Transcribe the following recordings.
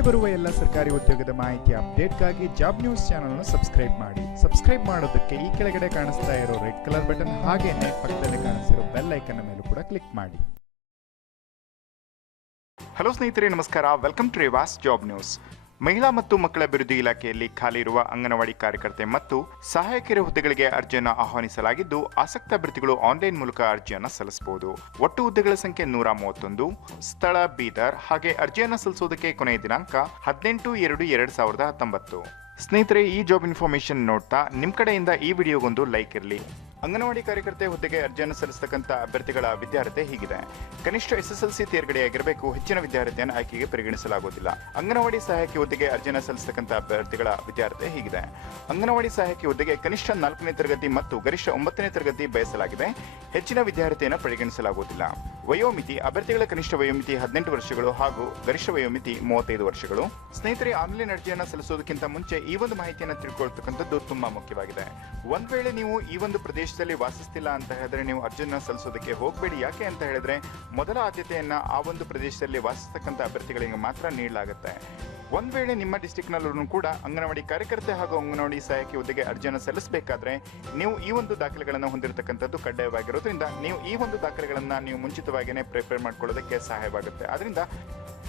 ಮುಂದೆ ಬರುವ ಎಲ್ಲ ಸರ್ಕಾರಿ ಉದ್ಯೋಗದ ಮಾಹಿತಿ ಅಪ್ಡೇಟ್ಗಾಗಿ ಜಾಬ್ ನ್ಯೂಸ್ ಚಾನೆಲ್ ಅನ್ನು ಸಬ್ಸ್ಕ್ರೈಬ್ ಮಾಡಿ. ಸಬ್ಸ್ಕ್ರೈಬ್ ಮಾಡೋದಕ್ಕೆ ಈ ಕೆಳಗಡೆ ಕಾಣಿಸ್ತಾ ಇರೋ ರೆಡ್ ಕಲರ್ ಬಟನ್ ಹಾಗೇನೆ ಪಕ್ಕದಲ್ಲಿ ಕಾಣಿಸ್ತಿರೋ ಬೆಲ್ ಐಕನ್ ಮೇಲೂ ಕೂಡ ಕ್ಲಿಕ್ ಮಾಡಿ. ಹಲೋ ಸ್ನೇಹಿತರೆ, ನಮಸ್ಕಾರ. Welcome to Reva's job news. ಮಹಿಳಾ ಮತ್ತು ಮಕ್ಕಳ ಅಭಿವೃದ್ಧಿ ಇಲಾಖೆಯಲ್ಲಿ ಖಾಲಿ ಇರುವ ಅಂಗನವಾಡಿ ಕಾರ್ಯಕರ್ತೆ ಮತ್ತು ಸಹಾಯಕಿಯರ ಹುದ್ದೆಗಳಿಗೆ ಅರ್ಜಿಯನ್ನು ಆಹ್ವಾನಿಸಲಾಗಿದ್ದು, ಆಸಕ್ತ ಅಭ್ಯರ್ಥಿಗಳು ಆನ್ಲೈನ್ ಮೂಲಕ ಅರ್ಜಿಯನ್ನು ಸಲ್ಲಿಸಬಹುದು. ಒಟ್ಟು ಹುದ್ದೆಗಳ ಸಂಖ್ಯೆ 131, ಸ್ಥಳ ಬೀದರ್. ಹಾಗೆ ಅರ್ಜಿಯನ್ನು ಸಲ್ಲಿಸೋದಕ್ಕೆ ಕೊನೆಯ ದಿನಾಂಕ 18/2/2019. ಸ್ನೇಹಿತರೆ, ಈ ಜಾಬ್ ಇನ್ಫಾರ್ಮೇಶನ್ ನೋಡ್ತಾ ನಿಮ್ಮ ಕಡೆಯಿಂದ ಈ ವಿಡಿಯೋಗೊಂದು ಲೈಕ್ ಇರಲಿ. ಅಂಗನವಾಡಿ ಕಾರ್ಯಕರ್ತೆ ಹುದ್ದೆಗೆ ಅರ್ಜಿಯನ್ನು ಸಲ್ಲಿಸತಕ್ಕಂಥ ಅಭ್ಯರ್ಥಿಗಳ ವಿದ್ಯಾರ್ಹತೆ ಹೀಗಿದೆ. ಕನಿಷ್ಠ SSLC ತೇರ್ಗಡೆಯಾಗಿರಬೇಕು. ಹೆಚ್ಚಿನ ವಿದ್ಯಾರ್ಥಿಯನ್ನು ಆಯ್ಕೆಗೆ ಪರಿಗಣಿಸಲಾಗುವುದಿಲ್ಲ. ಅಂಗನವಾಡಿ ಸಹಾಯಕಿ ಹುದ್ದೆಗೆ ಅರ್ಜಿಯನ್ನು ಸಲ್ಲಿಸತಕ್ಕಂಥ ಅಭ್ಯರ್ಥಿಗಳ ವಿದ್ಯಾರ್ಹತೆ ಹೀಗಿದೆ. ಅಂಗನವಾಡಿ ಸಹಾಯಕಿ ಹುದ್ದೆಗೆ ಕನಿಷ್ಠ 4ನೇ ತರಗತಿ ಮತ್ತು ಗರಿಷ್ಠ 9ನೇ ತರಗತಿ ಬಯಸಲಾಗಿದೆ. ಹೆಚ್ಚಿನ ವಿದ್ಯಾರ್ಹತೆಯನ್ನು ಪರಿಗಣಿಸಲಾಗುವುದಿಲ್ಲ. ವಯೋಮಿತಿ: ಅಭ್ಯರ್ಥಿಗಳ ಕನಿಷ್ಠ ವಯೋಮಿತಿ 18 ವರ್ಷಗಳು ಹಾಗೂ ಗರಿಷ್ಠ ವಯೋಮಿತಿ 35 ವರ್ಷಗಳು. ಸ್ನೇಹಿತರೆ, ಆನ್ಲೈನ್ ಅರ್ಜಿಯನ್ನು ಸಲ್ಲಿಸೋದಕ್ಕಿಂತ ಮುಂಚೆ ಈ ಒಂದು ಮಾಹಿತಿಯನ್ನು ತಿಳ್ಕೊಳ್ತಕ್ಕಂಥದ್ದು ತುಂಬಾ ಮುಖ್ಯವಾಗಿದೆ. ಒಂದ್ ವೇಳೆ ನೀವು ಈ ಒಂದು ಪ್ರದೇಶದಲ್ಲಿ ವಾಸಿಸ್ತಿಲ್ಲ ಅಂತ ಹೇಳಿದ್ರೆ ನೀವು ಅರ್ಜಿಯನ್ನು ಸಲ್ಲಿಸೋದಕ್ಕೆ ಹೋಗಬೇಡಿ. ಯಾಕೆ ಅಂತ ಹೇಳಿದ್ರೆ ಮೊದಲ ಆದ್ಯತೆಯನ್ನ ಆ ಒಂದು ಪ್ರದೇಶದಲ್ಲಿ ವಾಸಿಸ್ತಕ್ಕಂಥ ಅಭ್ಯರ್ಥಿಗಳಿಗೆ ಮಾತ್ರ ನೀಡಲಾಗುತ್ತೆ. ಒಂದ್ ವೇಳೆ ನಿಮ್ಮ ಡಿಸ್ಟಿಕ್ ನಲ್ಲೂ ಕೂಡ ಅಂಗನವಾಡಿ ಕಾರ್ಯಕರ್ತೆ ಹಾಗೂ ಅಂಗನವಾಡಿ ಸಹಾಯಕಿ ಹುದ್ದೆಗೆ ಅರ್ಜಿಯನ್ನು ಸಲ್ಲಿಸಬೇಕಾದ್ರೆ ನೀವು ಈ ಒಂದು ದಾಖಲೆಗಳನ್ನು ಹೊಂದಿರತಕ್ಕಂಥದ್ದು ಕಡ್ಡಾಯವಾಗಿರೋದ್ರಿಂದ ನೀವು ಈ ಒಂದು ದಾಖಲೆಗಳನ್ನ ನೀವು ಮುಂಚಿತವಾಗಿಯೇ ಪ್ರಿಪೇರ್ ಮಾಡ್ಕೊಳ್ಳೋದಕ್ಕೆ ಸಹಾಯವಾಗುತ್ತೆ. ಅದರಿಂದ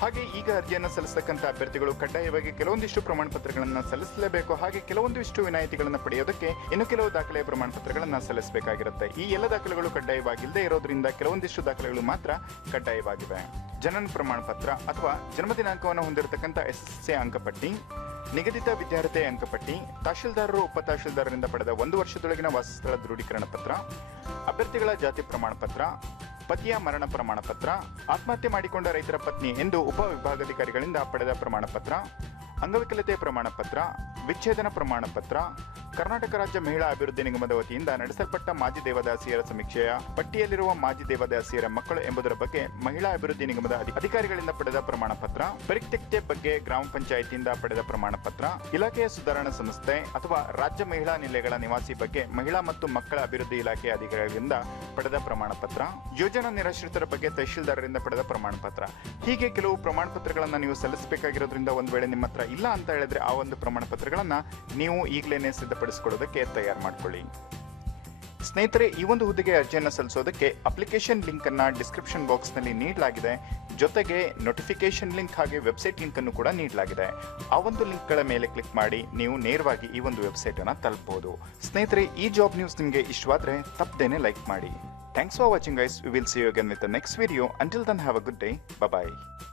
ಹಾಗೆ ಈಗ ಅರ್ಜಿಯನ್ನು ಸಲ್ಲಿಸತಕ್ಕಂಥ ಅಭ್ಯರ್ಥಿಗಳು ಕಡ್ಡಾಯವಾಗಿ ಕೆಲವೊಂದಿಷ್ಟು ಪ್ರಮಾಣ ಪತ್ರಗಳನ್ನು ಸಲ್ಲಿಸಲೇಬೇಕು. ಹಾಗೆ ಕೆಲವೊಂದಿಷ್ಟು ವಿನಾಯಿತಿಗಳನ್ನು ಪಡೆಯೋದಕ್ಕೆ ಇನ್ನು ಕೆಲವು ದಾಖಲೆಯ ಪ್ರಮಾಣ ಪತ್ರಗಳನ್ನು ಸಲ್ಲಿಸಬೇಕಾಗಿರುತ್ತೆ. ಈ ಎಲ್ಲ ದಾಖಲೆಗಳು ಕಡ್ಡಾಯವಾಗಿಲ್ಲದೆ ಇರೋದ್ರಿಂದ ಕೆಲವೊಂದಿಷ್ಟು ದಾಖಲೆಗಳು ಮಾತ್ರ ಕಡ್ಡಾಯವಾಗಿವೆ. ಜನನ ಪ್ರಮಾಣ ಪತ್ರ ಅಥವಾ ಜನ್ಮ ದಿನಾಂಕವನ್ನು ಹೊಂದಿರತಕ್ಕಂಥ SSLC ಅಂಕಪಟ್ಟಿ, ನಿಗದಿತ ವಿದ್ಯಾರ್ಹತೆ ಅಂಕಪಟ್ಟಿ, ತಹಶೀಲ್ದಾರರು ಉಪ ತಹಶೀಲ್ದಾರರಿಂದ ಪಡೆದ 1 ವರ್ಷದೊಳಗಿನ ವಾಸಸ್ಥಳ ದೃಢೀಕರಣ ಪತ್ರ, ಅಭ್ಯರ್ಥಿಗಳ ಜಾತಿ ಪ್ರಮಾಣ ಪತ್ರ, ಪತಿಯ ಮರಣ ಪ್ರಮಾಣ ಪತ್ರ, ಆತ್ಮಹತ್ಯೆ ಮಾಡಿಕೊಂಡ ರೈತರ ಪತ್ನಿ ಎಂದು ಉಪವಿಭಾಗಾಧಿಕಾರಿಗಳಿಂದ ಪಡೆದ ಪ್ರಮಾಣ ಪತ್ರ, ಅಂಗವಿಕಲತೆ ಪ್ರಮಾಣ ಪತ್ರ, ವಿಚ್ಛೇದನ ಪ್ರಮಾಣ ಪತ್ರ, ಕರ್ನಾಟಕ ರಾಜ್ಯ ಮಹಿಳಾ ಅಭಿವೃದ್ಧಿ ನಿಗಮದ ವತಿಯಿಂದ ನಡೆಸಲ್ಪಟ್ಟ ಮಾಜಿ ದೇವದಾಸಿಯರ ಸಮೀಕ್ಷೆಯ ಪಟ್ಟಿಯಲ್ಲಿರುವ ಮಾಜಿ ದೇವದಾಸಿಯರ ಮಕ್ಕಳು ಎಂಬುದರ ಬಗ್ಗೆ ಮಹಿಳಾ ಅಭಿವೃದ್ಧಿ ನಿಗಮದ ಅಧಿಕಾರಿಗಳಿಂದ ಪಡೆದ ಪ್ರಮಾಣ ಪತ್ರ, ಪರಿತ್ಯಕ್ತೆ ಬಗ್ಗೆ ಗ್ರಾಮ ಪಂಚಾಯಿತಿಯಿಂದ ಪಡೆದ ಪ್ರಮಾಣ ಪತ್ರ, ಇಲಾಖೆಯ ಸುಧಾರಣಾ ಸಂಸ್ಥೆ ಅಥವಾ ರಾಜ್ಯ ಮಹಿಳಾ ನಿಲಯಗಳ ನಿವಾಸಿ ಬಗ್ಗೆ ಮಹಿಳಾ ಮತ್ತು ಮಕ್ಕಳ ಅಭಿವೃದ್ಧಿ ಇಲಾಖೆಯ ಅಧಿಕಾರಿಗಳಿಂದ ಪಡೆದ ಪ್ರಮಾಣ ಪತ್ರ, ಯೋಜನಾ ನಿರಾಶ್ರಿತರ ಬಗ್ಗೆ ತಹಶೀಲ್ದಾರರಿಂದ ಪಡೆದ ಪ್ರಮಾಣ ಪತ್ರ. ಹೀಗೆ ಕೆಲವು ಪ್ರಮಾಣ ಪತ್ರಗಳನ್ನು ನೀವು ಸಲ್ಲಿಸಬೇಕಾಗಿರೋದ್ರಿಂದ ಒಂದು ವೇಳೆ ನಿಮ್ಮ ಹತ್ರ ಇಲ್ಲ ಅಂತ ಹೇಳಿದ್ರೆ ಆ ಒಂದು ಪ್ರಮಾಣ ಪತ್ರಗಳನ್ನ ನೀವು ಈಗಲೇನೆ ಸಿದ್ಧಪಡಿಸಿಕೊಳ್ಳೋದಕ್ಕೆ ತಯಾರು ಮಾಡ್ಕೊಳ್ಳಿ. ಸ್ನೇಹಿತರೆ, ಈ ಒಂದು ಹುದ್ದೆಗೆ ಅರ್ಜಿಯನ್ನು ಸಲ್ಲಿಸೋದಕ್ಕೆ ಅಪ್ಲಿಕೇಶನ್ ಲಿಂಕ್ ಅನ್ನ ಡಿಸ್ಕ್ರಿಪ್ಷನ್ ಬಾಕ್ಸ್ ನಲ್ಲಿ ನೀಡಲಾಗಿದೆ. ಜೊತೆಗೆ ನೋಟಿಫಿಕೇಶನ್ ಲಿಂಕ್ ಹಾಗೆ ವೆಬ್ಸೈಟ್ ಲಿಂಕ್ ಅನ್ನು ಕೂಡ ನೀಡಲಾಗಿದೆ. ಆ ಒಂದು ಲಿಂಕ್ ಗಳ ಮೇಲೆ ಕ್ಲಿಕ್ ಮಾಡಿ ನೀವು ನೇರವಾಗಿ ಈ ಒಂದು ವೆಬ್ಸೈಟ್ ಅನ್ನ ತಲುಪಬಹುದು. ಸ್ನೇಹಿತರೆ, ಈ ಜಾಬ್ ನ್ಯೂಸ್ ನಿಮಗೆ ಇಷ್ಟವಾದ್ರೆ ತಪ್ಪದೇನೆ ಲೈಕ್ ಮಾಡಿ. Thanks for watching guys. We will see you again with the next video. Until then, have a good day. Bye bye.